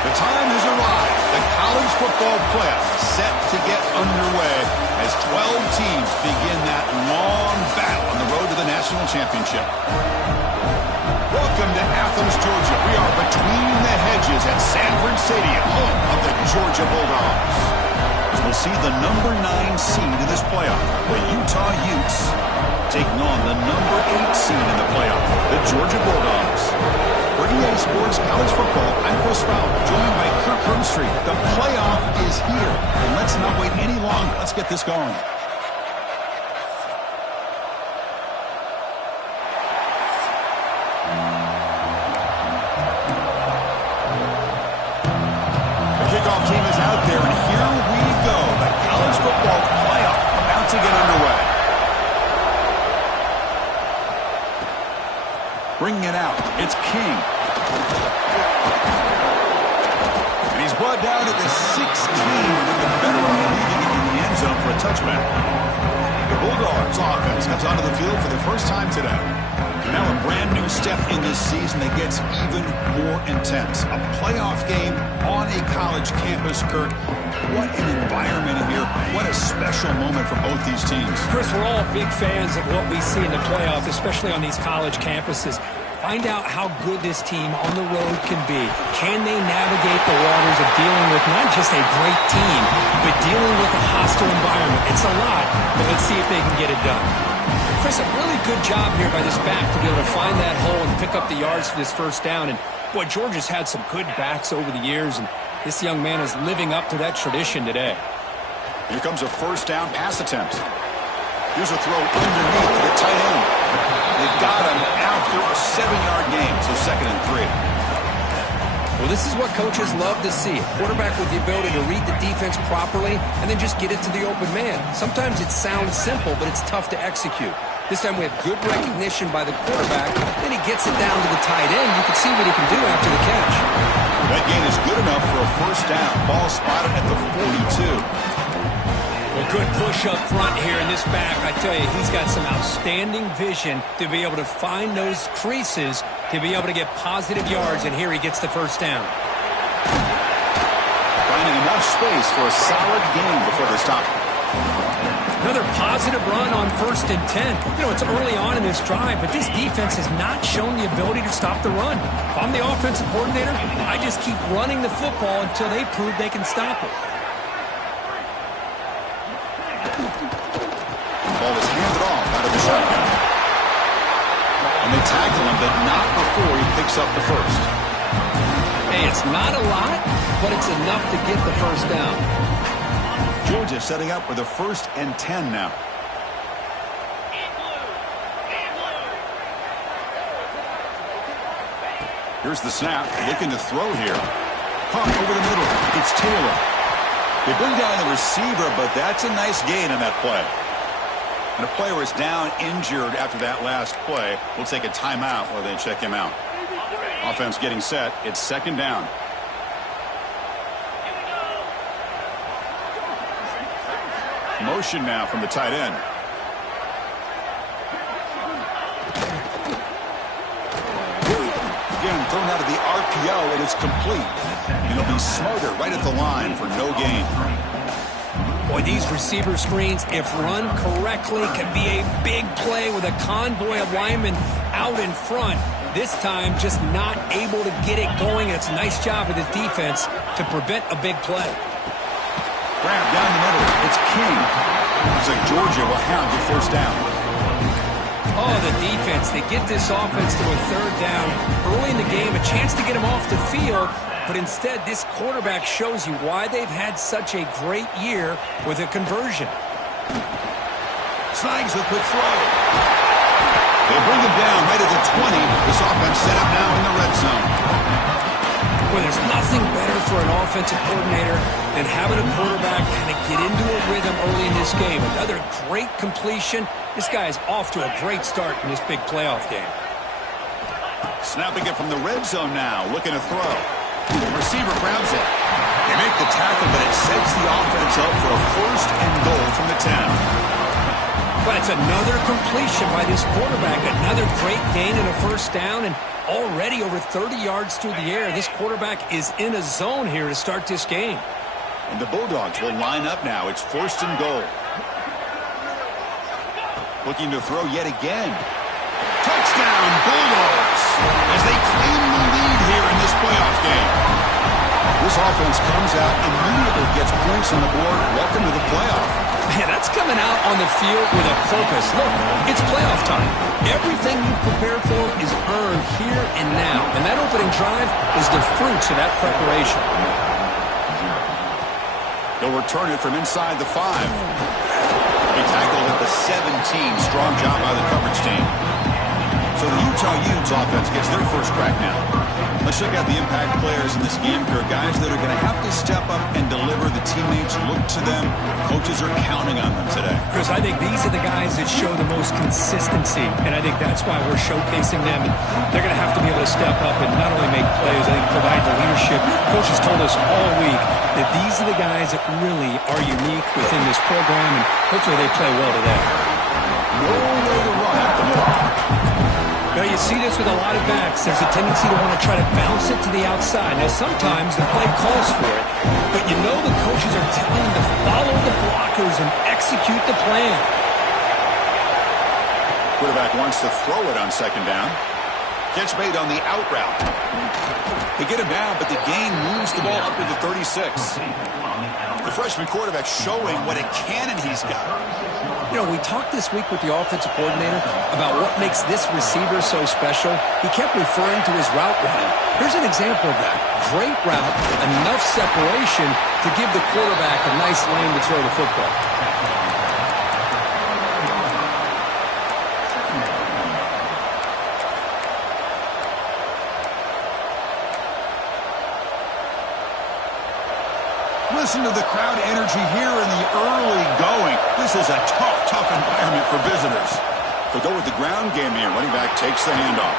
The time has arrived. The college football playoff set to get underway as 12 teams begin that long battle on the road to the national championship. Welcome to Athens, Georgia. We are between the hedges at Sanford Stadium, home of the Georgia Bulldogs. As we'll see the number 9 seed in this playoff, the Utah Utes, taking on the number 8 seed in the playoff, the Georgia Bulldogs. For EA Sports College Football, I'm Chris Fowler, joined by Kirk Hermstreet. The playoff is here, and let's not wait any longer. Let's get this going. The kickoff team is out there, and here we go. The college football playoff about to get underway. Bringing it out, it's King. And he's brought down at the 16 with the veteran leading it in the end zone for a touchback. The Bulldogs offense comes onto the field for the first time today. Now a brand new step in this season that gets even more intense. A playoff game on a college campus, Kirk. What an environment here. What a special moment for both these teams. Chris, we're all big fans of what we see in the playoffs, especially on these college campuses. Find out how good this team on the road can be. Can they navigate the waters of dealing with not just a great team, but dealing with a hostile environment? It's a lot, but let's see if they can get it done. Chris, a really good job here by this back to be able to find that hole and pick up the yards for this first down. And, boy, Georgia's had some good backs over the years, and this young man is living up to that tradition today. Here comes a first down pass attempt. Here's a throw underneath to the tight end. They've got him after a 7-yard gain, so 2nd and 3. Well, this is what coaches love to see. A quarterback with the ability to read the defense properly and then just get it to the open man. Sometimes it sounds simple, but it's tough to execute. This time we have good recognition by the quarterback. Then he gets it down to the tight end. You can see what he can do after the catch. That gain is good enough for a first down. Ball spotted at the 42. Well, good push up front here in this back. I tell you, he's got some outstanding vision to be able to find those creases, to be able to get positive yards, and here he gets the first down. Finding enough space for a solid gain before they stop. Another positive run on 1st and 10. You know, it's early on in this drive, but this defense has not shown the ability to stop the run. If I'm the offensive coordinator, I just keep running the football until they prove they can stop it. Ball is handed off out of the shotgun. And they tackle him, but not before he picks up the first. Hey, it's not a lot, but it's enough to get the first down. Georgia setting up with a 1st and 10 now. Here's the snap, looking to throw here. Pump over the middle. It's Taylor. They bring down the receiver, but that's a nice gain on that play. And a player is down injured after that last play. We'll take a timeout while they check him out. Offense getting set. It's 2nd down. Motion now from the tight end. Again, thrown out of the RPO, and it's complete. And he'll be smarter right at the line for no gain. Boy, these receiver screens, if run correctly, can be a big play with a convoy of linemen out in front. This time, just not able to get it going. And it's a nice job of the defense to prevent a big play. Grab down the middle. It's King. Looks like Georgia will have the first down. Oh, the defense. They get this offense to a 3rd down early in the game. A chance to get him off the field. But instead, this quarterback shows you why they've had such a great year with a conversion. Snags the quick throw. They bring him down right at the 20. This offense set up now in the red zone. Well, there's nothing better for an offensive coordinator than having a quarterback kind of get into a rhythm early in this game. Another great completion. This guy is off to a great start in this big playoff game. Snapping it from the red zone now, looking to throw. The receiver grabs it. They make the tackle, but it sets the offense up for a first and goal from the 10. But it's another completion by this quarterback. Another great gain and a first down, and already over 30 yards through the air. This quarterback is in a zone here to start this game. And the Bulldogs will line up now. It's first and goal. Looking to throw yet again. Touchdown, Bulldogs, as they claim the lead here in this playoff game. This offense comes out, immediately gets points on the board. Welcome to the playoff. Man, that's coming out on the field with a purpose. Look, it's playoff time. Everything you prepare for is earned here and now. And that opening drive is the fruits of that preparation. They'll return it from inside the 5. He tackled at the 17. Strong job by the coverage team. So the Utah Utes offense gets their first crack now. Let's check out the impact players in this game here. Guys that are going to have to step up and deliver. The teammates look to them. Coaches are counting on them today. Chris, I think these are the guys that show the most consistency, and I think that's why we're showcasing them. And they're going to have to be able to step up and not only make plays, I think provide the leadership. Coaches told us all week that these are the guys that really are unique within this program, and hopefully they play well today. No way to run at the moment. Now, you see this with a lot of backs. There's a tendency to want to try to bounce it to the outside. Now, sometimes the play calls for it, but you know the coaches are telling them to follow the blockers and execute the plan. Quarterback wants to throw it on second down. Catch made on the out route. They get him down, but the gain moves the ball up to the 36. The freshman quarterback showing what a cannon he's got. You know, we talked this week with the offensive coordinator about what makes this receiver so special. He kept referring to his route running. Here's an example of that. Great route, enough separation to give the quarterback a nice lane to throw the football. Listen to the crowd energy here in the early going. This is a tough environment for visitors. They'll go with the ground game here. Running back takes the handoff.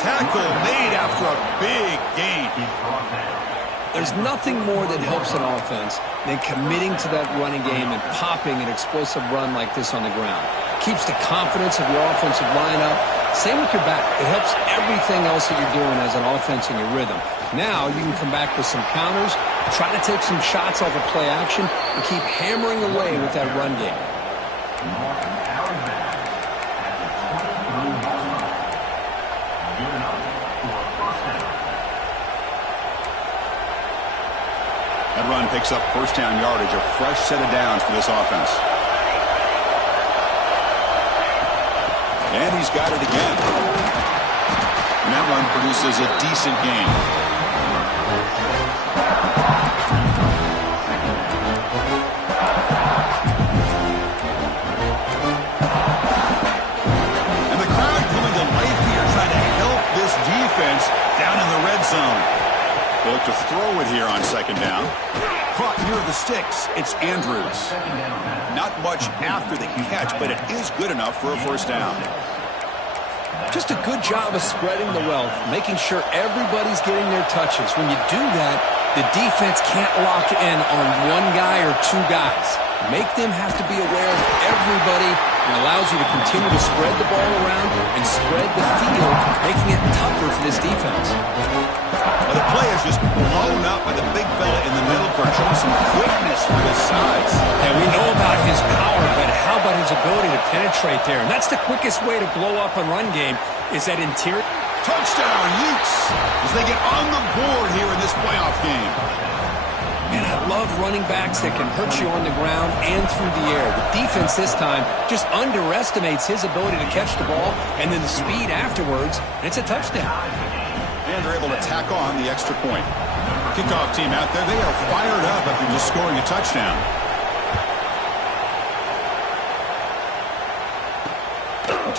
Tackle made after a big gain. There's nothing more that helps an offense than committing to that running game and popping an explosive run like this on the ground. Keeps the confidence of your offensive lineup. Same with your back. It helps everything else that you're doing as an offense in your rhythm. Now you can come back with some counters, try to take some shots off of play action, and keep hammering away with that run game. That run picks up first down yardage, a fresh set of downs for this offense. And he's got it again. And that run produces a decent gain. And the crowd coming to life here, trying to help this defense down in the red zone. They look to throw it here on second down. Caught near the sticks. It's Andrews. Not much after the catch, but it is good enough for a first down. Just a good job of spreading the wealth, making sure everybody's getting their touches. When you do that, the defense can't lock in on one guy or two guys. Make them have to be aware of everybody, and allows you to continue to spread the ball around and spread the field, making it tougher for this defense. Well, the play is just blown up by the big fella in the middle, showing some quickness for his size. And we know about his power, but how about his ability to penetrate there? And that's the quickest way to blow up a run game, is that interior. Touchdown, Utes, as they get on the board here in this playoff game. Man, I love running backs that can hurt you on the ground and through the air. The defense this time just underestimates his ability to catch the ball, and then the speed afterwards, and it's a touchdown. And they're able to tack on the extra point. Kickoff team out there, they are fired up after just scoring a touchdown.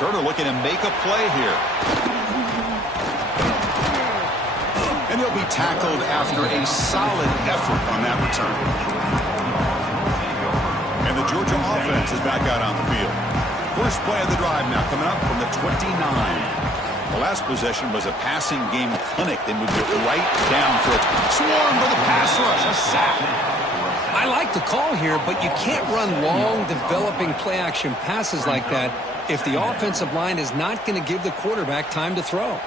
Returner looking to make a play here. And he'll be tackled after a solid effort on that return. And the Georgia offense is back out on the field. First play of the drive now coming up from the 29. The last possession was a passing game clinic. They moved it right down for a swarm for the pass rush. A sack. I like the call here, but you can't run long, developing play-action passes like that if the offensive line is not going to give the quarterback time to throw.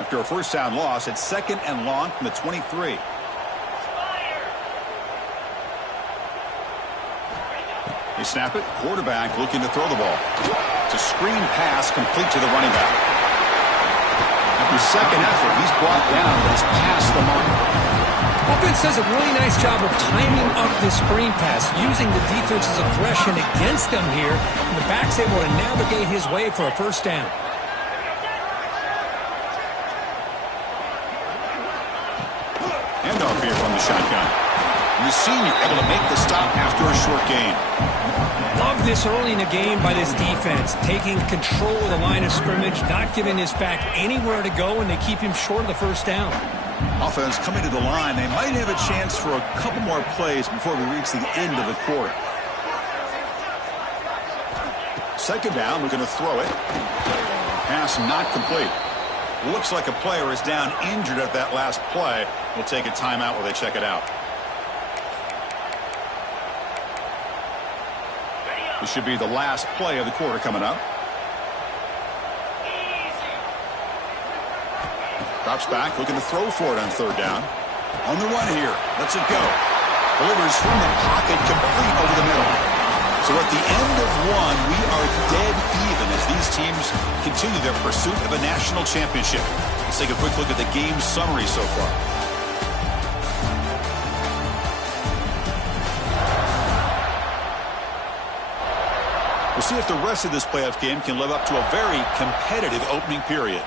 After a first down loss, it's 2nd and long from the 23. They snap it. Quarterback looking to throw the ball. It's a screen pass complete to the running back. After second effort, he's brought down, but he's past the mark. Offense does a really nice job of timing up the screen pass, using the defense's aggression against them here, and the back's able to navigate his way for a first down. Handoff here from the shotgun. And the senior able to make the stop after a short gain. Love this early in the game by this defense, taking control of the line of scrimmage, not giving his back anywhere to go, and they keep him short of the first down. Offense coming to the line. They might have a chance for a couple more plays before we reach the end of the quarter. Second down, we're going to throw it. Pass not complete. Looks like a player is down injured at that last play. We'll take a timeout while they check it out. This should be the last play of the quarter coming up. Drops back, looking to throw for it on third down. On the run here, lets it go. Delivers from the pocket, complete over the middle. So at the end of one, we are dead even as these teams continue their pursuit of a national championship. Let's take a quick look at the game summary so far. We'll see if the rest of this playoff game can live up to a very competitive opening period.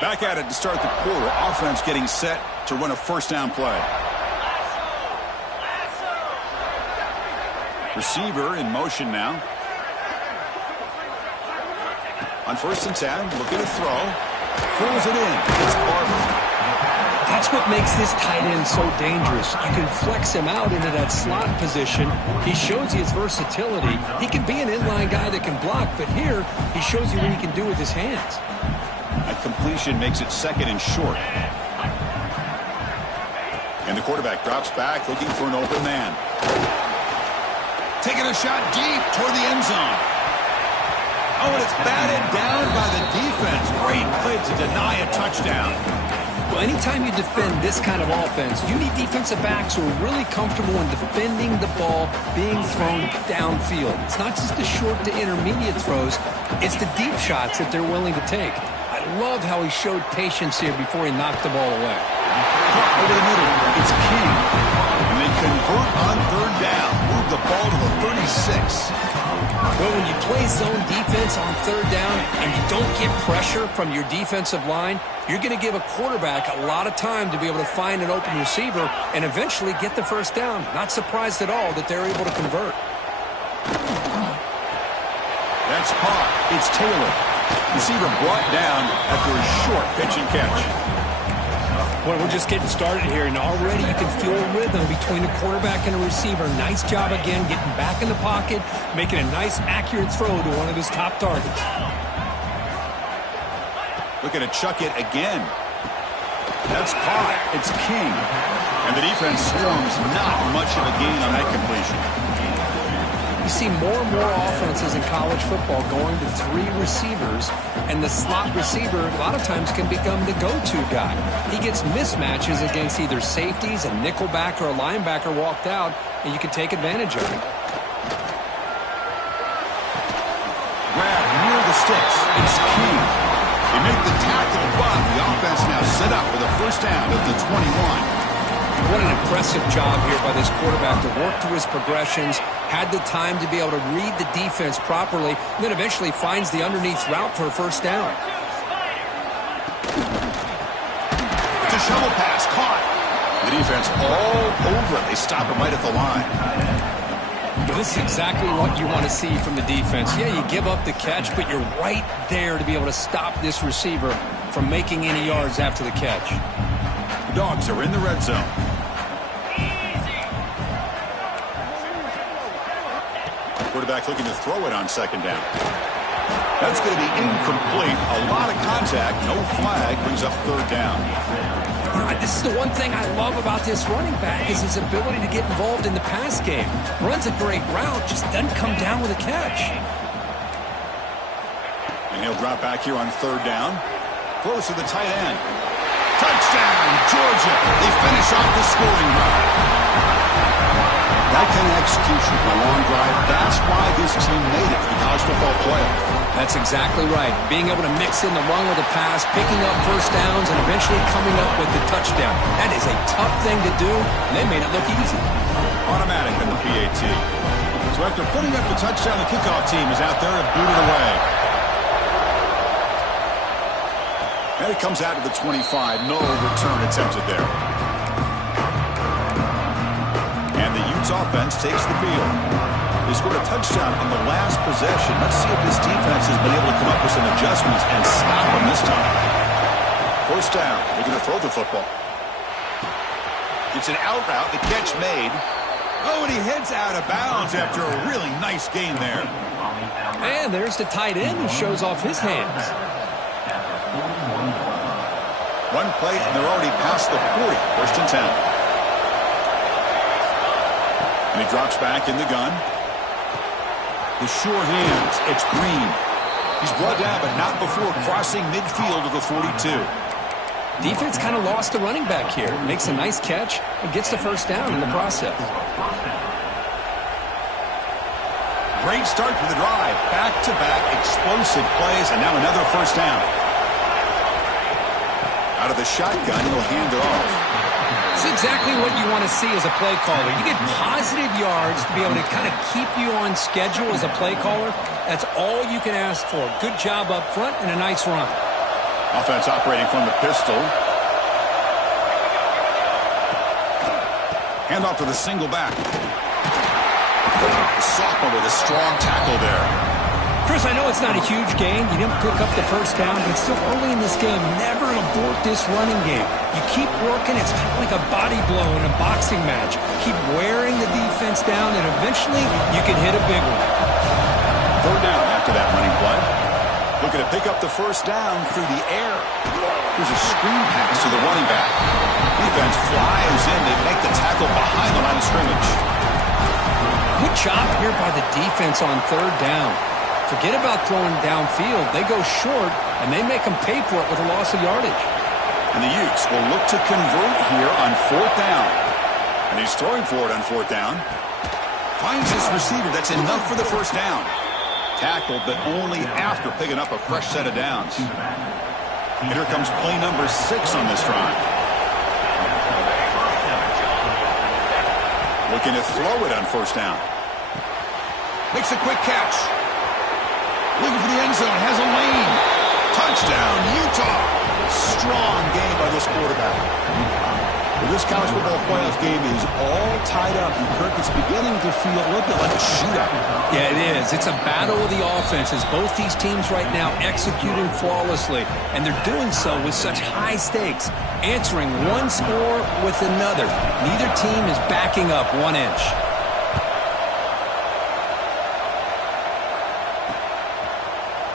Back at it to start the quarter. Offense getting set to run a first down play. Receiver in motion now. On 1st and 10, looking to throw. Pulls it in. It's Barber. That's what makes this tight end so dangerous. You can flex him out into that slot position. He shows you his versatility. He can be an inline guy that can block, but here he shows you what he can do with his hands. That completion makes it 2nd and short. And the quarterback drops back, looking for an open man. Taking a shot deep toward the end zone. Oh, and it's batted down by the defense. Great play to deny a touchdown. Well, anytime you defend this kind of offense, you need defensive backs who are really comfortable in defending the ball being thrown downfield. It's not just the short to intermediate throws, it's the deep shots that they're willing to take. I love how he showed patience here before he knocked the ball away. Over the middle, it's King. And they convert on third down. Move the ball to the 36. Well, when you play zone defense on third down and you don't get pressure from your defensive line, you're going to give a quarterback a lot of time to be able to find an open receiver and eventually get the first down. Not surprised at all that they're able to convert. That's caught. It's Taylor. Receiver brought down after a short pitch and catch. Well, we're just getting started here, and already you can feel a rhythm between a quarterback and a receiver. Nice job again getting back in the pocket, making a nice, accurate throw to one of his top targets. Looking to chuck it again. That's caught. It's King. And the defense swarms. Not much of a gain on that completion. You see more and more offenses in college football going to 3 receivers, and the slot receiver a lot of times can become the go-to guy. He gets mismatches against either safeties, a nickelback, or a linebacker walked out, and you can take advantage of it. Grab near the sticks. It's King. They make the tackle, but the offense now set up with a first down at the 21. What an impressive job here by this quarterback to work through his progressions, had the time to be able to read the defense properly, and then eventually finds the underneath route for a first down. The shovel pass caught. The defense all over it. They stop him right at the line. This is exactly what you want to see from the defense. Yeah, you give up the catch, but you're right there to be able to stop this receiver from making any yards after the catch. The Dogs are in the red zone. Quarterback looking to throw it on second down. That's going to be incomplete. A lot of contact. No flag. Brings up third down. This is the one thing I love about this running back is his ability to get involved in the pass game. Runs a great route, just doesn't come down with a catch. And he'll drop back here on third down. Throws to the tight end. Touchdown, Georgia. They finish off the scoring drive. That kind of execution for a long drive, that's why this team made it to the college football playoff. That's exactly right. Being able to mix in the run with the pass, picking up first downs, and eventually coming up with the touchdown. That is a tough thing to do, and they made it look easy. Automatic in the PAT. So after putting up the touchdown, the kickoff team is out there and boot it away. And it comes out to the 25. No return attempted there. And the Utes offense takes the field. They scored a touchdown on the last possession. Let's see if this defense has been able to come up with some adjustments and stop them this time. First down. They're going to throw the football. It's an out route. The catch made. Oh, and he heads out of bounds after a really nice gain there. And there's the tight end who shows off his hands. One play, and they're already past the 40. First and 10. And he drops back in the gun. The sure hands. It's Green. He's brought down, but not before crossing midfield of the 42. Defense kind of lost the running back here. Makes a nice catch and gets the first down in the process. Great start to the drive. Back-to-back explosive plays, and now another first down. Out of the shotgun, he'll hand it off. It's exactly what you want to see as a play caller. You get positive yards to be able to kind of keep you on schedule as a play caller. That's all you can ask for. Good job up front and a nice run. Offense operating from the pistol. Hand off to the single back. Sophomore with a strong tackle there. Chris, I know it's not a huge game. You didn't pick up the first down, but it's still early in this game. Never abort this running game. You keep working. It's kind of like a body blow in a boxing match. Keep wearing the defense down, and eventually you can hit a big one. Third down after that running play. Looking to pick up the first down through the air. Here's a screen pass to the running back. Defense flies in. They make the tackle behind the line of scrimmage. Good job here by the defense on third down. Forget about throwing downfield. They go short, and they make them pay for it with a loss of yardage. And the Utes will look to convert here on fourth down. And he's throwing for it on fourth down. Finds his receiver. That's enough for the first down. Tackled, but only after picking up a fresh set of downs. And here comes play number 6 on this drive. Looking to throw it on first down. Makes a quick catch. Looking for the end zone. Has a lane. Touchdown, Utah. Strong game by this quarterback. Well, this college football playoff game is all tied up. And Kirk, it's beginning to feel a little bit like a shootout. Yeah, it is. It's a battle of the offenses. Both these teams right now executing flawlessly. And they're doing so with such high stakes. Answering one score with another. Neither team is backing up 1 inch.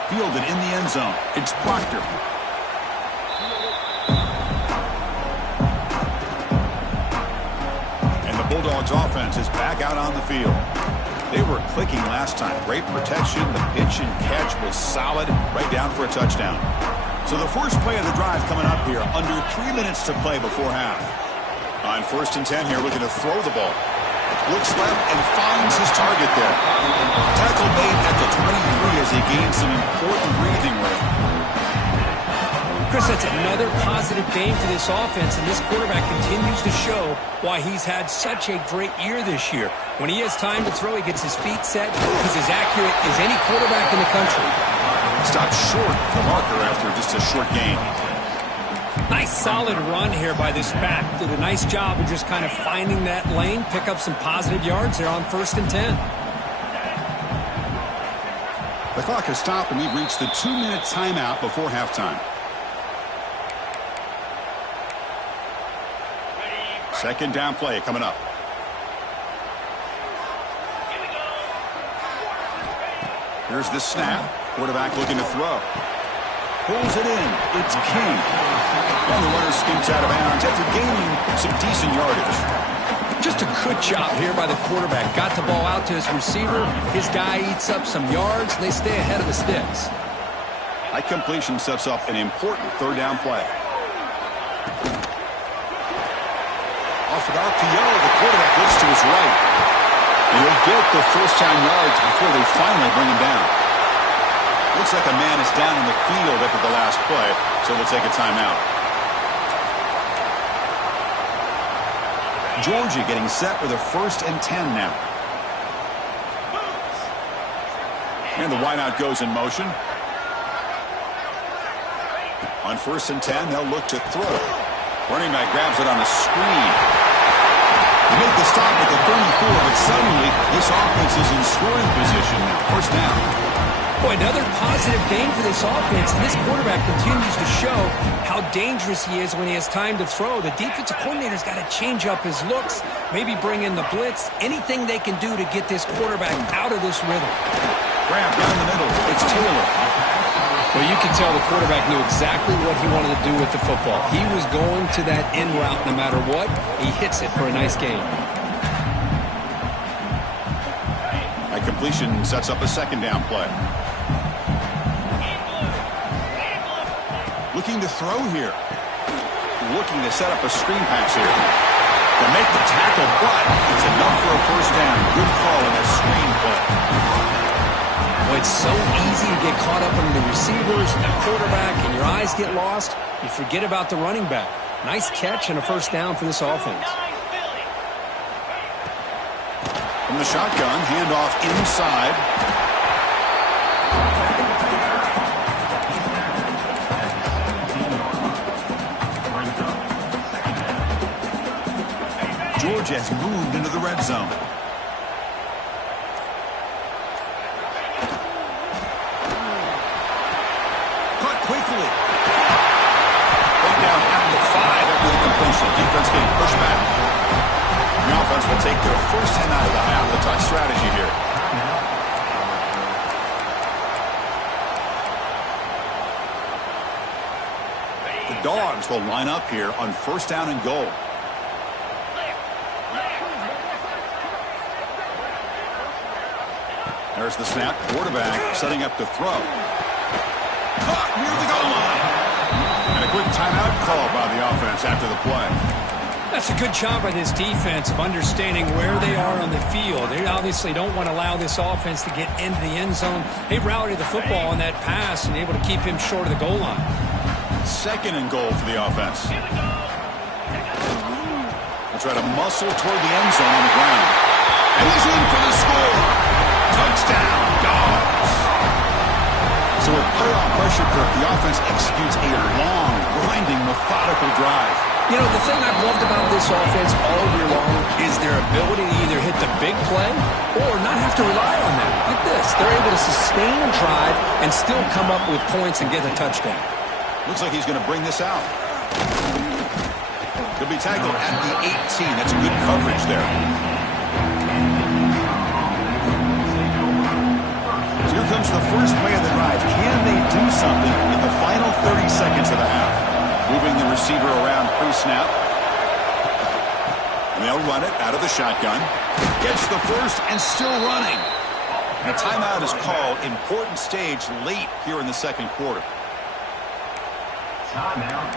Fielded in the end zone. It's Proctor. And the Bulldogs offense is back out on the field. They were clicking last time. Great protection. The pitch and catch was solid. Right down for a touchdown. So the first play of the drive coming up here. Under 3 minutes to play before half. On first and 10 here, looking to throw the ball. Looks left and finds his target there. Tackle made at the 23 as he gains some important breathing room. Chris, that's another positive game for this offense, and this quarterback continues to show why he's had such a great year this year. When he has time to throw, he gets his feet set. He's as accurate as any quarterback in the country. Stopped short of the marker after just a short gain. Nice solid run here by this back. Did a nice job of just kind of finding that lane, pick up some positive yards there on 1st and 10. The clock has stopped, and we've reached the 2-minute timeout before halftime. Second down play coming up. Here's the snap. Quarterback looking to throw. Pulls it in. It's King. And the runner scoots out of bounds after gaining some decent yardage. Just a good job here by the quarterback. Got the ball out to his receiver. His guy eats up some yards, and they stay ahead of the sticks. That completion sets up an important 3rd down play. Off it out to Yo. The quarterback looks to his right. And he'll get the 1st down yards before they finally bring him down. Looks like a man is down in the field after the last play, so they'll take a timeout. Georgia getting set with a 1st and 10 now. And the wideout goes in motion. On 1st and 10, they'll look to throw. Running back grabs it on a screen. He made the stop at the 34, but suddenly this offense is in scoring position now. 1st down. Boy, another positive game for this offense, and this quarterback continues to show how dangerous he is when he has time to throw. The defensive coordinator's got to change up his looks, maybe bring in the blitz, anything they can do to get this quarterback out of this rhythm. Grab down the middle. It's Taylor. Well, you can tell the quarterback knew exactly what he wanted to do with the football. He was going to that end route no matter what. He hits it for a nice gain. That completion sets up a 2nd down play. Looking to throw here. Looking to set up a screen pass here. To make the tackle, but it's enough for a 1st down. Good call in that screen play. Well, it's so easy to get caught up in the receivers and the quarterback, and your eyes get lost. You forget about the running back. Nice catch and a 1st down for this offense. From the shotgun, handoff inside. Georgia has moved into the red zone. Caught quickly. Right down at the 5 after the completion. Defense getting pushed back. The offense will take their 1st and out of the half. A touch strategy here. The Dogs will line up here on 1st down and goal. There's the snap. Quarterback setting up to throw. Caught near the goal line. And a quick timeout call by the offense after the play. That's a good job by this defense of understanding where they are on the field. They obviously don't want to allow this offense to get into the end zone. They rallied the football on that pass and able to keep him short of the goal line. 2nd and goal for the offense. They'll try to muscle toward the end zone on the ground. And he's in for the score. Touchdown, Dogs. So with playoff pressure, Kirk, the offense executes a long, grinding, methodical drive. You know, the thing I've loved about this offense all year long is their ability to either hit the big play or not have to rely on that. Like this. They're able to sustain a drive and still come up with points and get a touchdown. Looks like he's going to bring this out. Could be tackled at the 18. That's a good coverage there. So here comes the first play of the drive. Can they do something in the final 30 seconds of the half? Moving the receiver around pre-snap. And they'll run it out of the shotgun. Gets the 1st and still running. And a timeout is called. Important stage late here in the 2nd quarter. Timeout.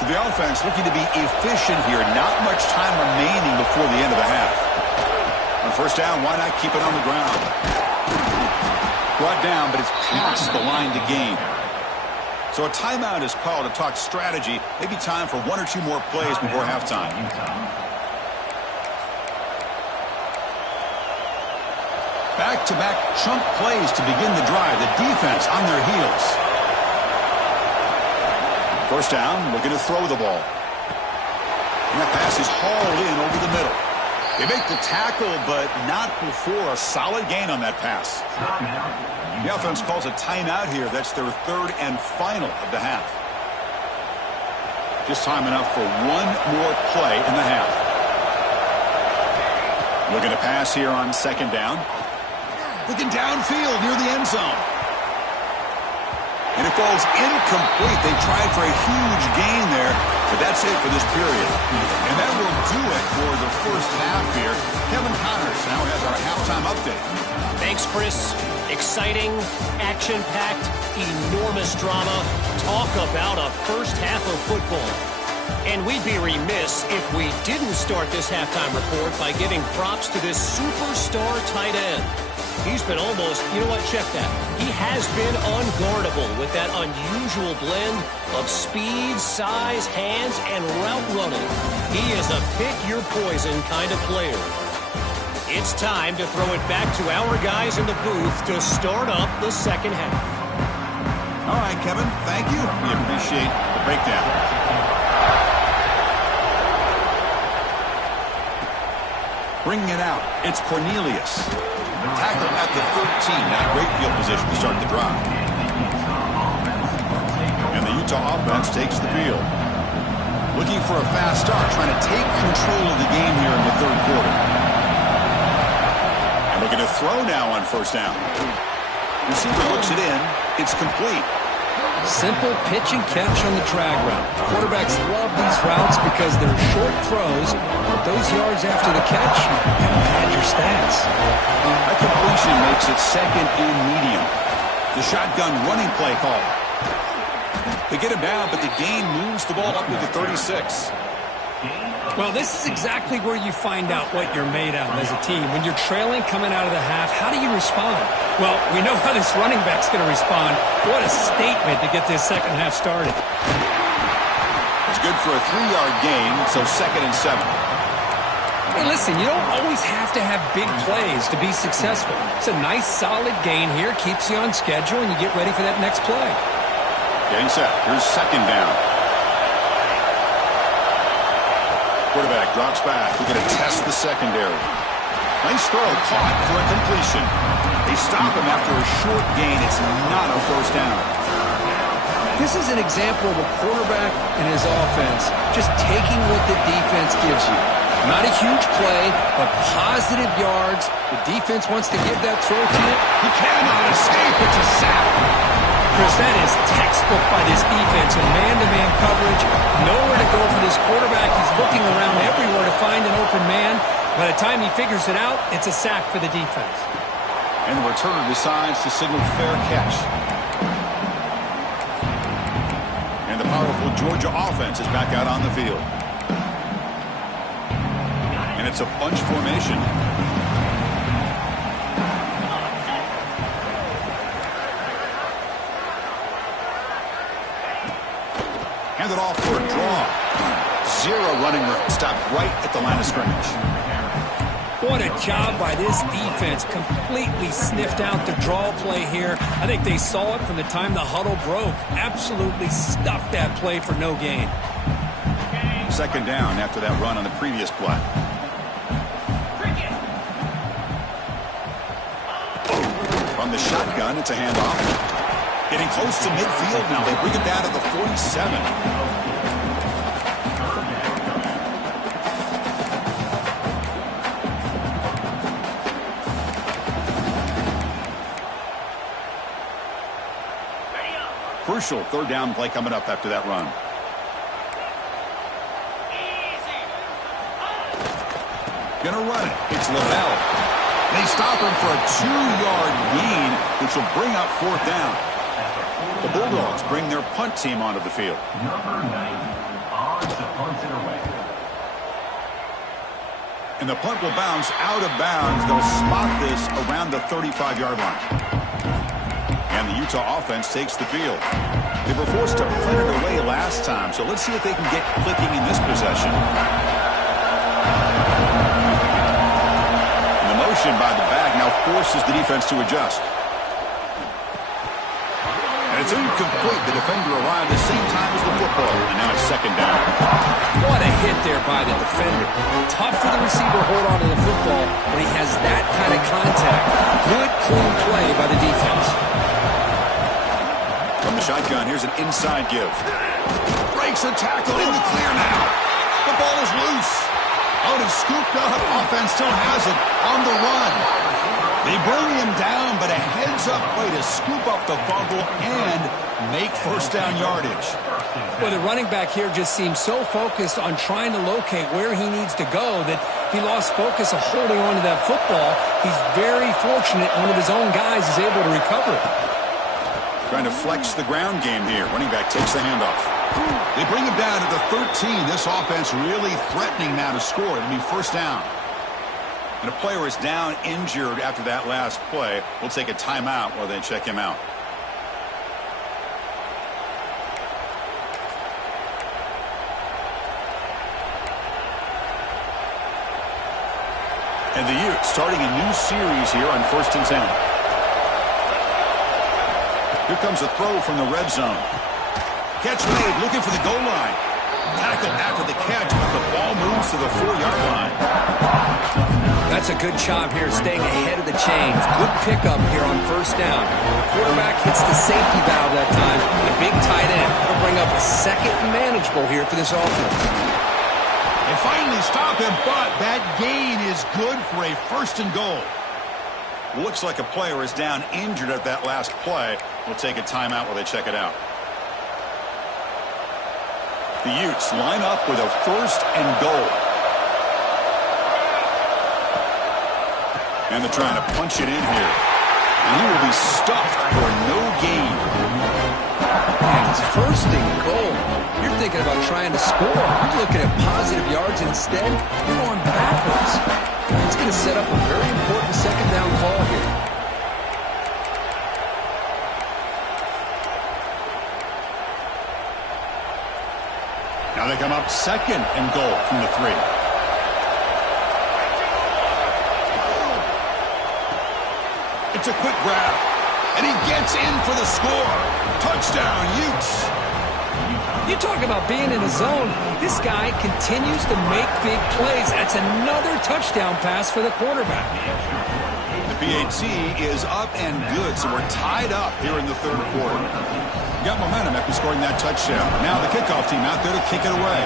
So the offense looking to be efficient here. Not much time remaining before the end of the half. On 1st down, why not keep it on the ground? Brought down, but it's past the line to gain. So a timeout is called to talk strategy. Maybe time for one or two more plays before halftime. Back-to-back chunk plays to begin the drive. The defense on their heels. First down, looking to throw the ball. And that pass is hauled in over the middle. They make the tackle, but not before a solid gain on that pass. The offense calls a timeout here. That's their third and final of the half. Just time enough for one more play in the half. Looking to pass here on second down. Looking downfield near the end zone. And it falls incomplete. They tried for a huge gain there, but that's it for this period. And that will do it for the first half here. Kevin Connors now has our halftime update. Thanks, Chris. Exciting, action-packed, enormous drama. Talk about a first half of football. And we'd be remiss if we didn't start this halftime report by giving props to this superstar tight end. He's been almost, you know what, check that. He has been unguardable with that unusual blend of speed, size, hands, and route running. He is a pick-your-poison kind of player. It's time to throw it back to our guys in the booth to start up the second half. All right, Kevin, thank you. We appreciate the breakdown. Bringing it out, it's Cornelius. Tackle at the 13, not a great field position to start the drive. And the Utah offense takes the field. Looking for a fast start, trying to take control of the game here in the third quarter. And looking to throw now on first down. Receiver looks it in. It's complete. Simple pitch and catch on the drag route. Quarterbacks love these routes because they're short throws, but those yards after the catch can pad your stats. That completion makes it second and medium. The shotgun running play call. They get him down, but the gain moves the ball up to the 36. Well, this is exactly where you find out what you're made of as a team. When you're trailing coming out of the half, how do you respond? Well, we know how this running back's going to respond. What a statement to get this second half started. It's good for a 3-yard gain, so second and 7. Hey, listen, you don't always have to have big plays to be successful. It's a nice, solid gain here, keeps you on schedule, and you get ready for that next play. Getting set. Here's second down. Quarterback drops back. We're going to test the secondary. Nice throw, caught for a completion. They stop him after a short gain. It's not a first down. This is an example of a quarterback and his offense just taking what the defense gives you. Not a huge play, but positive yards. The defense wants to give that throw to you. He cannot escape. It's a sack. Chris, that is textbook by this defense in man-to-man coverage. Nowhere to go for this quarterback. He's looking around everywhere to find an open man. By the time he figures it out, it's a sack for the defense. And the returner decides to signal fair catch. And the powerful Georgia offense is back out on the field. And it's a bunch formation. Handed off for a draw. Zero running room. Stopped right at the line of scrimmage. What a job by this defense. Completely sniffed out the draw play here. I think they saw it from the time the huddle broke. Absolutely stuffed that play for no gain. Second down after that run on the previous play. From the shotgun, it's a handoff. Getting close to midfield now. They bring it down to the 47. Crucial third down play coming up after that run. Gonna run it. It's Lavelle. They stop him for a 2-yard gain, which will bring up fourth down. The Bulldogs bring their punt team onto the field. Number 90 on to punt it away. And the punt will bounce out of bounds. They'll spot this around the 35-yard line. And the Utah offense takes the field. They were forced to punt it away last time, so let's see if they can get clicking in this possession. And the motion by the back now forces the defense to adjust. And it's incomplete. The defender arrived the same time as the football, and now it's second down. What a hit there by the defender. Tough for the receiver to hold on to the football when he has that kind of contact. Good, clean play by the defense. From the shotgun, here's an inside give. Breaks a tackle in the clear now. The ball is loose. Oh, it's scooped up. Offense still has it on the run. They bring him down, but a heads-up play to scoop up the fumble and make first down yardage. Well, the running back here just seems so focused on trying to locate where he needs to go that he lost focus of holding on to that football. He's very fortunate one of his own guys is able to recover it. Trying to flex the ground game here. Running back takes the handoff. They bring him down to the 13. This offense really threatening now to score. It'll be first down. And a player is down injured after that last play. We'll take a timeout while they check him out. And the Utes starting a new series here on 1st and 10. Here comes a throw from the red zone. Catch made, looking for the goal line. Tackle after the catch, but the ball moves to the 4-yard line. That's a good job here, staying ahead of the chains. Good pickup here on first down. The quarterback hits the safety valve that time. The big tight end will bring up a second and manageable here for this offense. They finally stop him, but that gain is good for a 1st and goal. Looks like a player is down injured at that last play. We'll take a timeout while they check it out. The Utes line up with a 1st and goal. And they're trying to punch it in here. And he will be stuffed for no gain. And it's 1st and goal. You're thinking about trying to score. You're looking at positive yards instead. You're going backwards. It's going to set up a very important second down call here. Now they come up 2nd and goal from the 3. It's a quick grab, and he gets in for the score. Touchdown, Utes. You talk about being in a zone. This guy continues to make big plays. That's another touchdown pass for the quarterback. The PAT is up and good, so we're tied up here in the 3rd quarter. Got momentum after scoring that touchdown. Now the kickoff team out there to kick it away.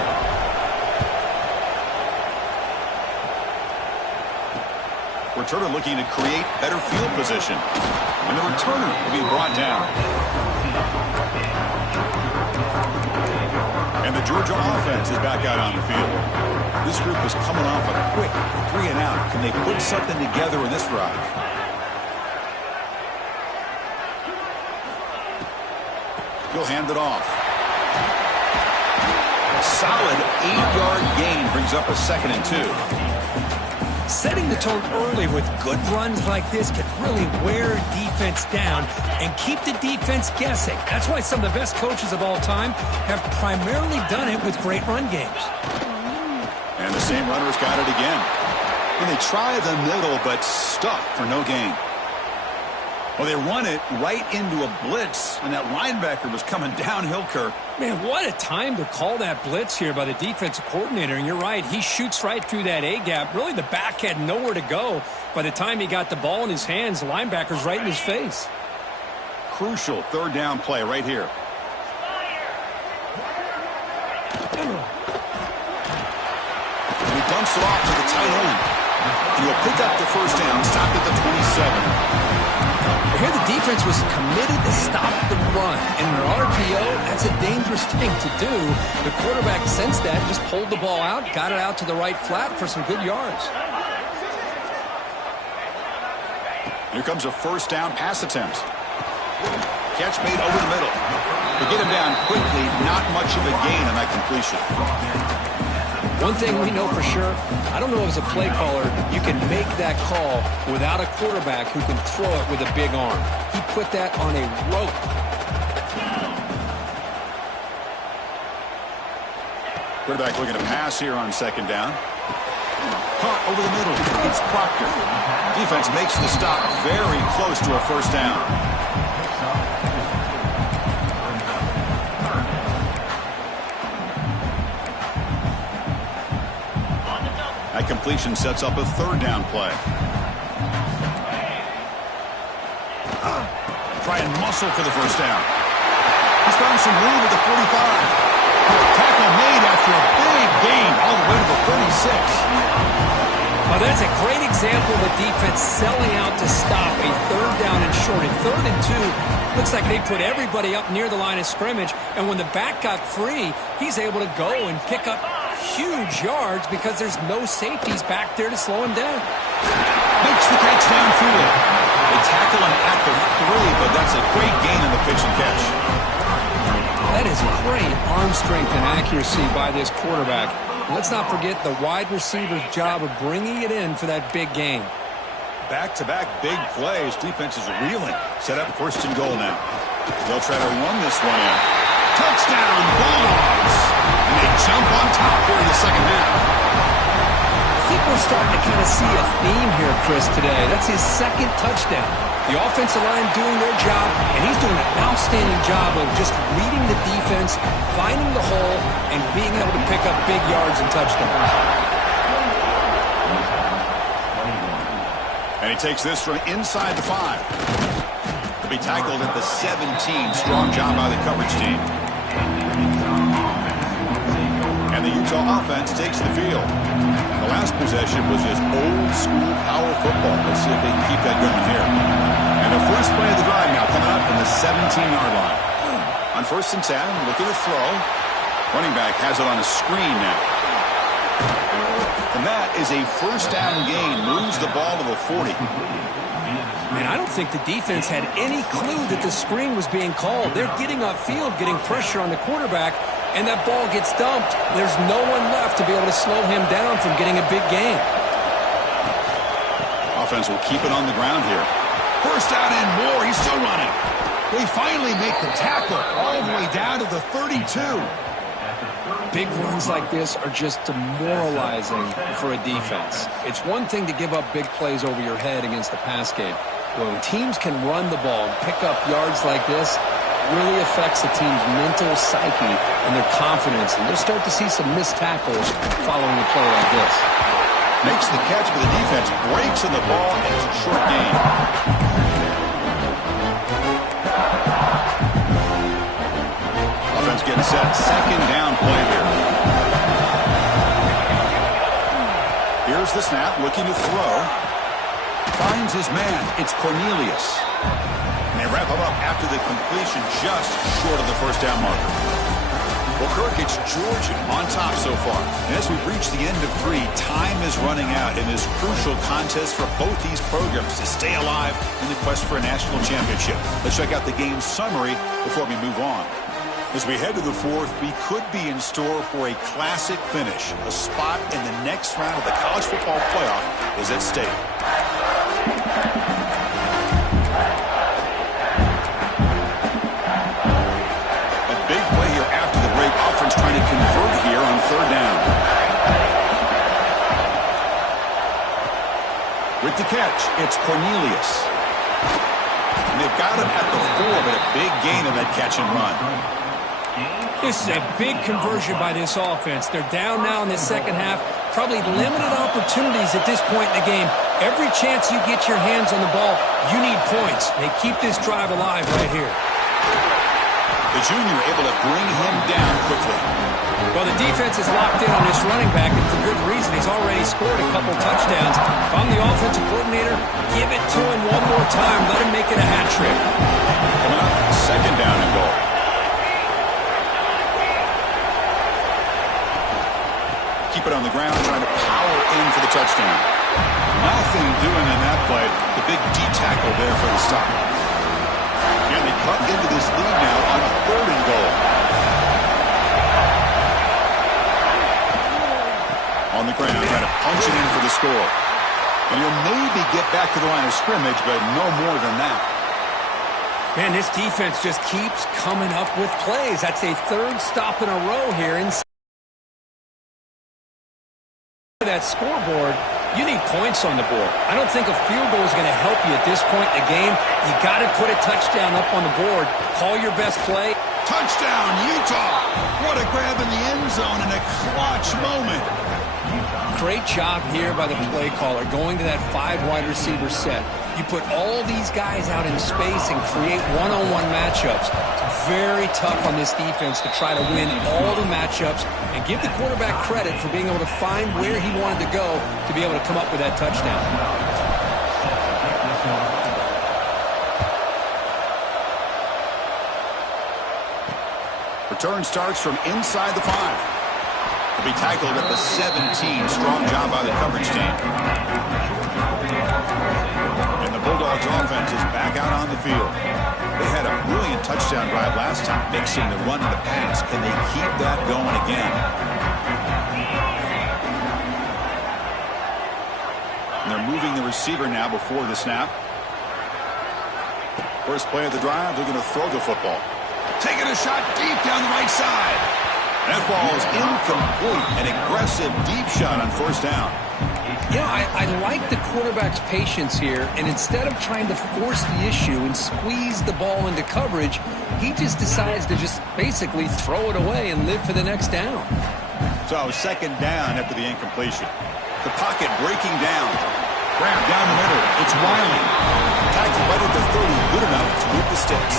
Returner looking to create better field position. And the returner will be brought down. And the Georgia offense is back out on the field. This group is coming off a quick 3 and out. Can they put something together in this drive? He'll hand it off. A solid 8-yard gain brings up a 2nd and 2. Setting the tone early with good runs like this can really wear defense down and keep the defense guessing. That's why some of the best coaches of all time have primarily done it with great run games. And the same runner's got it again. And they try the middle, but stuffed for no gain. Well, they run it right into a blitz, and that linebacker was coming downhill, Kirk. Man, what a time to call that blitz here by the defensive coordinator. And you're right, he shoots right through that A-gap. Really, the back had nowhere to go. By the time he got the ball in his hands, the linebacker's right in his face. Crucial 3rd down play right here. And he dumps it off to the tight end. And he'll pick up the first down, stopped at the 27. Here the defense was committed to stop the run. And in an RPO, that's a dangerous thing to do. The quarterback sensed that, just pulled the ball out, got it out to the right flat for some good yards. Here comes a 1st down pass attempt. Catch made over the middle. They get him down quickly, not much of a gain on that completion. One thing we know for sure, I don't know as a play caller, you can make that call without a quarterback who can throw it with a big arm. He put that on a rope. Quarterback looking to pass here on second down. Caught over the middle. It's Proctor. Defense makes the stop very close to a first down. That completion sets up a third down play. Try and muscle for the first down. He's found some room at the 45. Tackle made after a big gain all the way to the 36. Well, that's a great example of a defense selling out to stop a third down and short. At 3rd and 2, looks like they put everybody up near the line of scrimmage, and when the back got free, he's able to go and pick up huge yards because there's no safeties back there to slow him down. Makes the catch downfield. They tackle him at the 3, but that's a great gain in the pitch and catch. That is great arm strength and accuracy by this quarterback. Let's not forget the wide receiver's job of bringing it in for that big gain. Back-to-back big plays. Defense is reeling. Set up 1st and goal now. They'll try to run this one in. Touchdown, Bulldogs! And they jump on top here in the second half. I think we're starting to kind of see a theme here, Chris, today. That's his 2nd touchdown. The offensive line doing their job, and he's doing an outstanding job of just reading the defense, finding the hole, and being able to pick up big yards and touchdowns. And he takes this from inside the 5. He'll be tackled at the 17. Strong job by the coverage team. And the Utah offense takes the field. The last possession was just old-school power football. Let's see if they can keep that going here. And the first play of the drive now coming up from the 17-yard line. On 1st and 10, looking to throw. Running back has it on a screen now. And that is a first down gain. Moves the ball to the 40. Man, I don't think the defense had any clue that the screen was being called. They're getting upfield, getting pressure on the quarterback, and that ball gets dumped. There's no one left to be able to slow him down from getting a big gain. Offense will keep it on the ground here. First down and more. He's still running. They finally make the tackle all the way down to the 32. Big runs like this are just demoralizing for a defense. It's one thing to give up big plays over your head against the pass game. When teams can run the ball and pick up yards like this, it really affects the team's mental psyche and their confidence. And you'll start to see some missed tackles following a play like this. Makes the catch, but the defense breaks in the ball, and it's a short gain. Offense getting set. Second down play here. Here's the snap, looking to throw. Finds his man. It's Cornelius. And they wrap him up after the completion, just short of the first down marker. Well, Kirk, it's Georgia on top so far. And as we've reached the end of 3, time is running out in this crucial contest for both these programs to stay alive in the quest for a national championship. Let's check out the game summary before we move on. As we head to the 4th, we could be in store for a classic finish. A spot in the next round of the college football playoff is at stake. A big play here after the break. Offense trying to convert here on 3rd down. With the catch, it's Cornelius. And they've got him at the 4, but a big gain in that catch and run. This is a big conversion by this offense. They're down now in the second half. Probably limited opportunities at this point in the game. Every chance you get your hands on the ball, you need points. They keep this drive alive right here. The junior able to bring him down quickly. Well, the defense is locked in on this running back, and for good reason. He's already scored a couple touchdowns. If I'm the offensive coordinator, give it to him one more time. Let him make it a hat trick. Coming up, second down and goal. Keep it on the ground, trying to power in for the touchdown. Nothing doing in that play. The big D tackle there for the stop. And they cut into this lead now on a 3rd and goal. score. And he'll maybe get back to the line of scrimmage, but no more than that. Man, this defense just keeps coming up with plays. That's a third stop in a row here inside that scoreboard. You need points on the board. I don't think a field goal is going to help you at this point in the game. You got to put a touchdown up on the board. Call your best play. Touchdown, Utah! What a grab in the end zone in a clutch moment. Great job here by the play caller going to that 5 wide receiver set. You put all these guys out in space and create one-on-one matchups. It's very tough on this defense to try to win all the matchups and give the quarterback credit for being able to find where he wanted to go to be able to come up with that touchdown. Return starts from inside the 5. He'll be tackled at the 17. Strong job by the coverage team. And the Bulldogs offense is back out on the field. They had a brilliant touchdown drive last time, mixing the run and the pass. Can they keep that going again? And they're moving the receiver now before the snap. First play of the drive, they're going to throw the football. Taking a shot deep down the right side. That ball is incomplete. An aggressive deep shot on first down. You know, I like the quarterback's patience here, and instead of trying to force the issue and squeeze the ball into coverage, he just decides to just basically throw it away and live for the next down. So second down after the incompletion. The pocket breaking down. Grab down the middle. It's Wiley. Tackled right at the 30. Good enough to move the sticks.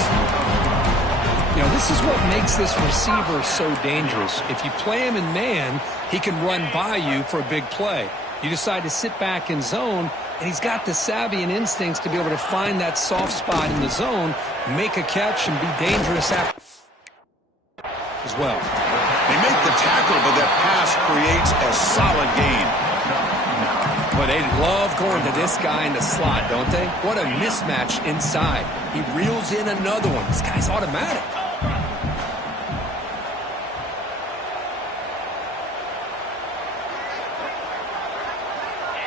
You know, this is what makes this receiver so dangerous. If you play him in man, he can run by you for a big play. You decide to sit back in zone, and he's got the savvy and instincts to be able to find that soft spot in the zone, make a catch, and be dangerous after as well. They make the tackle, but that pass creates a solid gain. But they love going to this guy in the slot, don't they? What a mismatch inside. He reels in another one. This guy's automatic.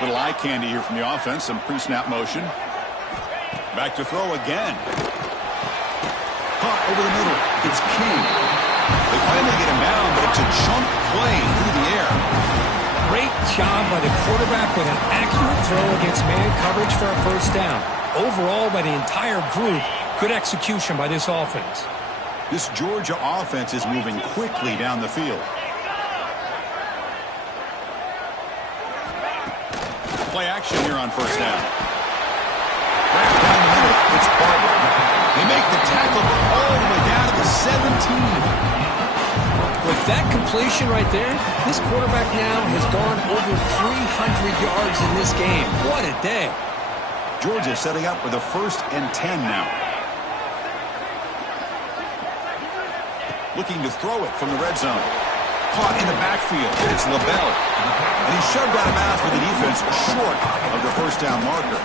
Little eye candy here from the offense. Some pre-snap motion. Back to throw again. Caught over the middle. It's King. They finally get him down, but it's a chunk play through the air. Great job by the quarterback with an accurate throw against man coverage for a first down. Overall, by the entire group, good execution by this offense. This Georgia offense is moving quickly down the field. Play action here on first down. Wrapped down the middle. It's Barber. They make the tackle all the way down to the 17. With that completion right there, this quarterback now has gone over 300 yards in this game. What a day. Georgia setting up with a 1st and 10 now. Looking to throw it from the red zone. Caught in the backfield. It's LaBelle. And he's shoved out of bounds with the defense short of the first down marker.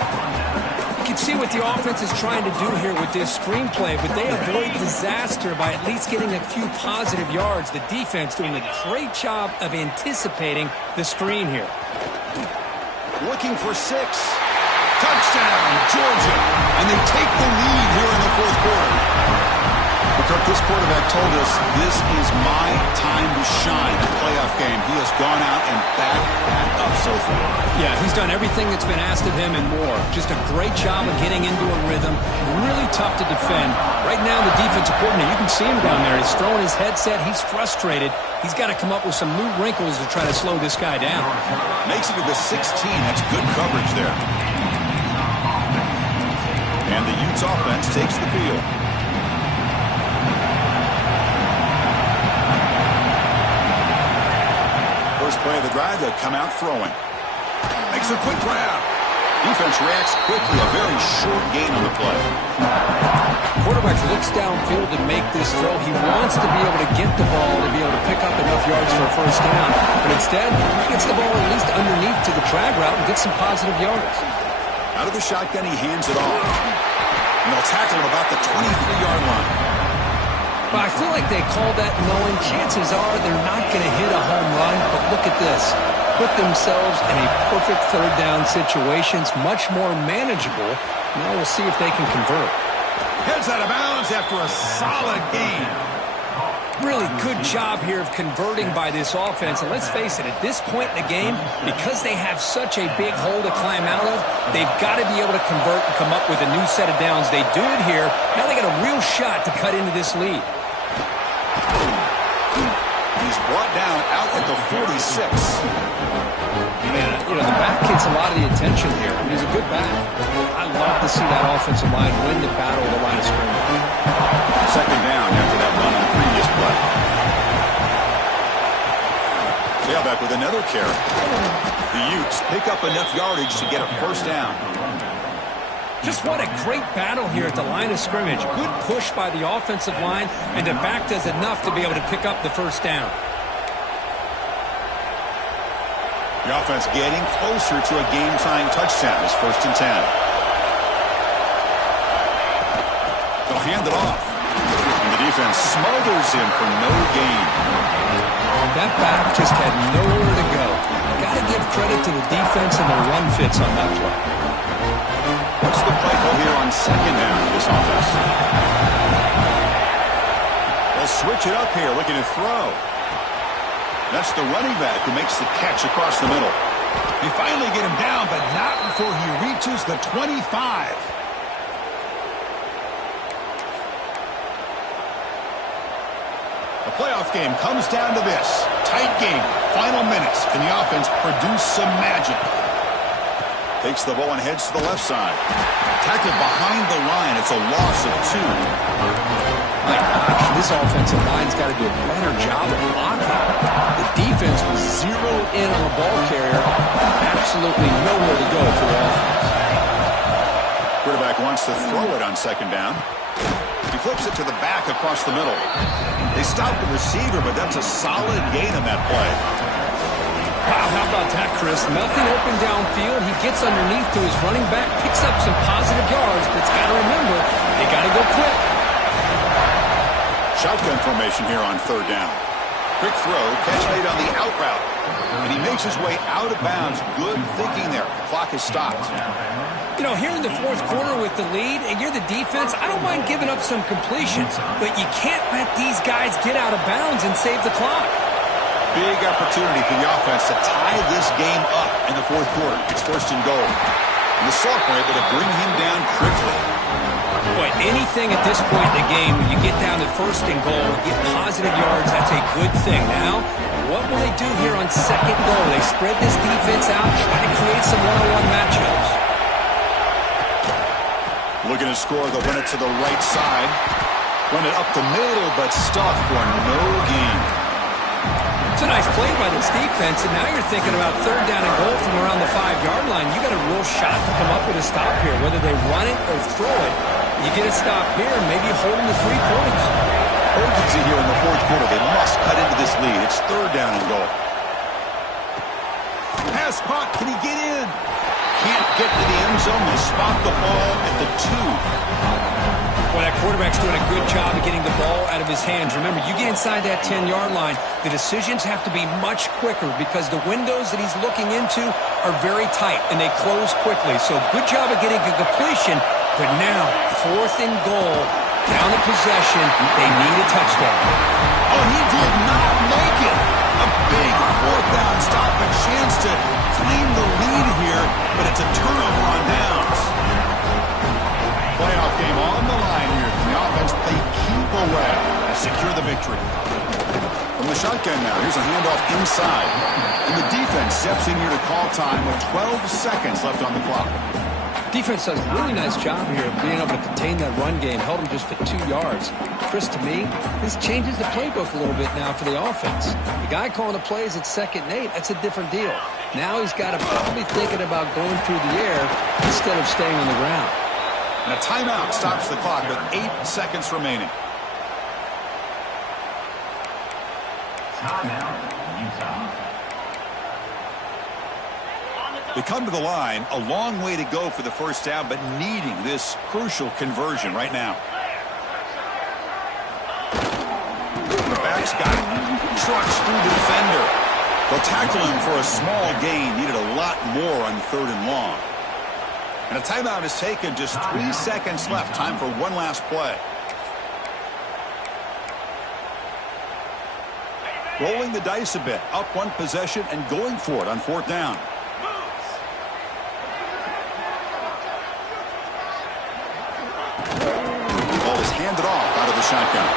You can see what the offense is trying to do here with this screenplay, but they avoid disaster by at least getting a few positive yards. The defense doing a great job of anticipating the screen here. Looking for 6. Touchdown, Georgia. And they take the lead here in the 4th quarter. Kirk, this quarterback told us this is my time to shine in the playoff game. He has gone out and backed that up so far. Yeah, he's done everything that's been asked of him and more. Just a great job of getting into a rhythm. Really tough to defend. Right now, the defensive coordinator, you can see him down there. He's throwing his headset. He's frustrated. He's got to come up with some new wrinkles to try to slow this guy down. Makes it to the 16. That's good coverage there. And the Utes offense takes the field. First play of the drive, they'll come out throwing. Makes a quick grab. Defense reacts quickly. A very short gain on the play. Quarterback looks downfield to make this throw. He wants to be able to get the ball to be able to pick up enough yards for a first down. But instead, he gets the ball at least underneath to the drag route and gets some positive yards. Out of the shotgun, he hands it off. And they'll tackle him about the 23-yard line. Well, I feel like they called that knowing chances are they're not going to hit a home run, but look at this. Put themselves in a perfect third down situation. It's much more manageable. Now we'll see if they can convert. Heads out of bounds after a solid gain. Really good job here of converting by this offense. And let's face it, at this point in the game, because they have such a big hole to climb out of, they've got to be able to convert and come up with a new set of downs. They do it here. Now they got a real shot to cut into this lead. He's brought down out at the 46. Man, the back gets a lot of the attention here. I mean, he's a good back. I love to see that offensive line win the battle of the line of scrimmage. Second down after that run on the previous play. Tailback with another carry. The Utes pick up enough yardage to get a first down. Just what a great battle here at the line of scrimmage. Good push by the offensive line, and the back does enough to be able to pick up the first down. The offense getting closer to a game-tying touchdown. It's 1st and 10. They'll hand it off. And the defense smothers him for no gain. That back just had nowhere to go. Got to give credit to the defense and the run fits on that play. What's the play call here on second down for this offense? They'll switch it up here, looking to throw. That's the running back who makes the catch across the middle. They finally get him down, but not before he reaches the 25. The playoff game comes down to this. Tight game, final minutes. Can the offense produce some magic? Takes the ball and heads to the left side. Tackled behind the line. It's a loss of 2. My gosh, this offensive line's got to do a better job of blocking. The defense was zeroed in on the ball carrier. Absolutely nowhere to go for the offense. Quarterback wants to throw it on second down. He flips it to the back across the middle. They stop the receiver, but that's a solid gain on that play. Wow, how about that, Chris? Nothing open downfield. He gets underneath to his running back, picks up some positive yards, but it's got to remember, they got to go quick. Shotgun formation here on third down. Quick throw, catch made on the out route. And he makes his way out of bounds. Good thinking there. Clock is stopped. Here in the fourth quarter with the lead, and you're the defense, I don't mind giving up some completions, but you can't let these guys get out of bounds and save the clock. Big opportunity for the offense to tie this game up in the fourth quarter. It's 1st and goal. And the Sophomore able to bring him down quickly. Boy, anything at this point in the game, when you get down to 1st and goal, get positive yards, that's a good thing. Now, what will they do here on 2nd goal? They spread this defense out, try to create some one-on-one matchups. Looking to score, they'll run it to the right side. Run it up the middle, but stuffed for no gain. It's a nice play by this defense, and now you're thinking about 3rd down and goal from around the 5-yard line. You got a real shot to come up with a stop here, whether they run it or throw it. You get a stop here, and maybe hold them to 3 points. Urgency here in the fourth quarter. They must cut into this lead. It's 3rd down and goal. Pass caught. Can he get in? Can't get to the end zone. They spot the ball at the 2. Well, that quarterback's doing a good job of getting the ball out of his hands. Remember, you get inside that 10-yard line, the decisions have to be much quicker because the windows that he's looking into are very tight, and they close quickly. So good job of getting a completion, but now 4th and goal, down the possession, they need a touchdown. Oh, he did not make it. A big 4th down stop, a chance to claim the lead here, but it's a turnover on downs. Playoff game on the line here. The offense, they keep away and secure the victory. From the shotgun now, here's a handoff inside. And the defense steps in here to call time with 12 seconds left on the clock. Defense does a really nice job here of being able to contain that run game, held them just for 2 yards. Chris, to me, this changes the playbook a little bit now for the offense. The guy calling the plays at 2nd and 8, that's a different deal. Now he's got to probably thinking about going through the air instead of staying on the ground. And a timeout stops the clock with 8 seconds remaining. Timeout, Utah. They come to the line, a long way to go for the first down, but needing this crucial conversion right now. Nice guy. Trucks through the defender. They'll tackle him for a small gain. Needed a lot more on 3rd and long. And a timeout is taken. Just 3 seconds left. Time for one last play. Rolling the dice a bit. Up one possession and going for it on 4th down. Ball is handed off out of the shotgun.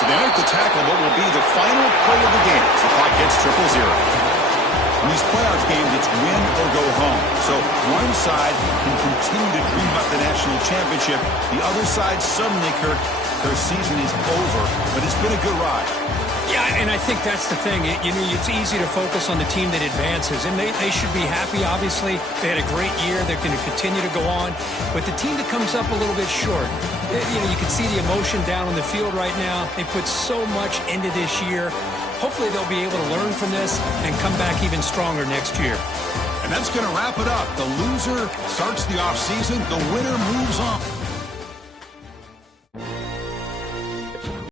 So they make the tackle what will be the final play of the game as the clock hits 0-0. In these playoff games, it's win or go home. So one side can continue to dream about the national championship. The other side suddenly, Kirk, their season is over. But it's been a good ride. Yeah, and I think that's the thing. It's easy to focus on the team that advances, and they should be happy, obviously. They had a great year. They're going to continue to go on. But the team that comes up a little bit short, you can see the emotion down on the field right now. They put so much into this year. Hopefully they'll be able to learn from this and come back even stronger next year. And that's going to wrap it up. The loser starts the offseason. The winner moves on.